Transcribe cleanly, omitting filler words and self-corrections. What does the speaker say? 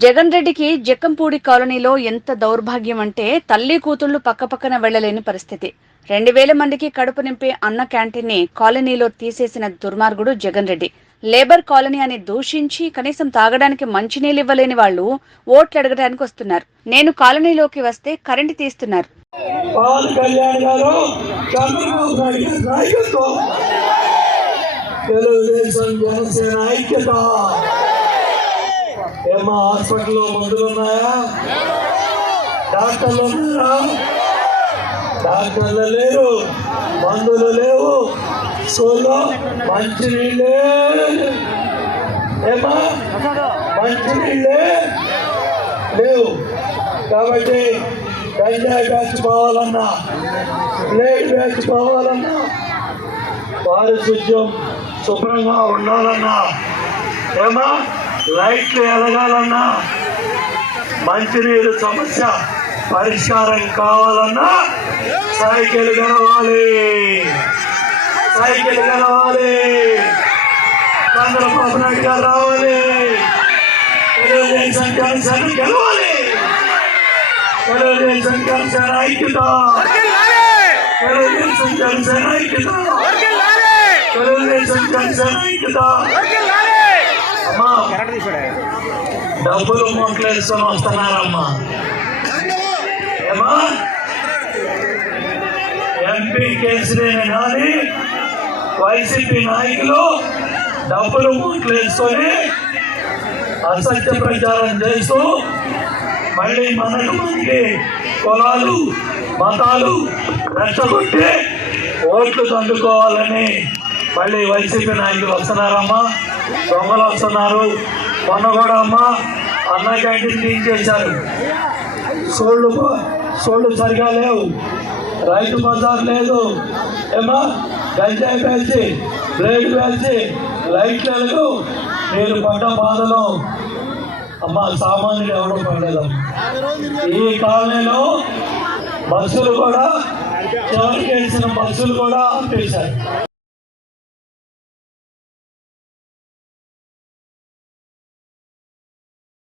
జగన్ రెడ్డికి జక్కంపూడి కాలనీలో ఎంత దౌర్భాగ్యం అంటే తల్లి కూతుళ్లు పక్కపక్కన వెళ్లలేని పరిస్థితి. 2000 మందికి కడుపు నింపే అన్న క్యాంటీన్ ని కాలనీలో తీసేసిన దుర్మార్గుడు జగన్ రెడ్డి. లేబర్ కాలనీ అని దూషించి కనీసం తాగడానికి మంచినీళ్ళు ఇవ్వలేని వాళ్ళు ఓట్లు అడగడానికి వస్తున్నారు. నేను కాలనీలోకి వస్తే కరెంటు తీస్తున్నారు. ఏమా హాస్పిటల్లో మందులు ఉన్నాయా? డాక్టర్లు ఉన్నారా? డాక్టర్లు లేరు, మందులు లేవు, స్కూల్లో మంచినీళ్ళే ఏమా మంచినీళ్ళే లేవు. కాబట్టి గంజాయి పేర్చుకోవాలన్నా, ప్లేట్ పేర్చుకోవాలన్నా, పారిశుద్ధ్యం శుభ్రంగా ఉండాలన్నా, ఏమా లైట్లు ఎలగాలన్నా, మంచినీరు సమస్య పరిష్కారం కావాలన్నా సైకిల్ గెలవాలి, సైకిల్ గెలవాలి, చంద్రబాబు నాయుడు గారు రావాలి, తెలుగుదేశం జనసేన గెలవాలి, తెలుగుదేశం జనసేన ఐక్యత, తెలుగుదేశం జనసేన ఐక్యత, తెలుగుదేశం జనసేన ఐక్యత. డబ్బులు మూటలు వేసుకొని వస్తున్నారమ్మా. ఏమా ఎంపీ కేసీఆర్ కానీ వైసీపీ నాయకులు డబ్బులు మూటలు వేసుకొని అసత్య ప్రచారం చేస్తూ మళ్ళీ మనకి కులాలు మతాలు రెచ్చగొట్టి ఓట్లు దండుకోవాలని మళ్ళీ వైసీపీ నాయకులు వస్తున్నారమ్మా. దొంగలు వస్తున్నారు. మొన్న కూడా అమ్మా అన్న క్యాంటీన్ తీసేశారు. సోళ్ళు సరిగా లేవు, రైతు బజార్ లేదు, ఏమా గంజాయి పేల్చి బ్రేక్ పేల్చి లైట్లు వెలుగు. నేను పడ్డ బాధలో అమ్మ సామాన్యులు ఎవరు పడలేదు. ఈ కాలనీలో బస్సులు కూడా చివరికి వేసిన బస్సులు కూడా ఆపేశారు.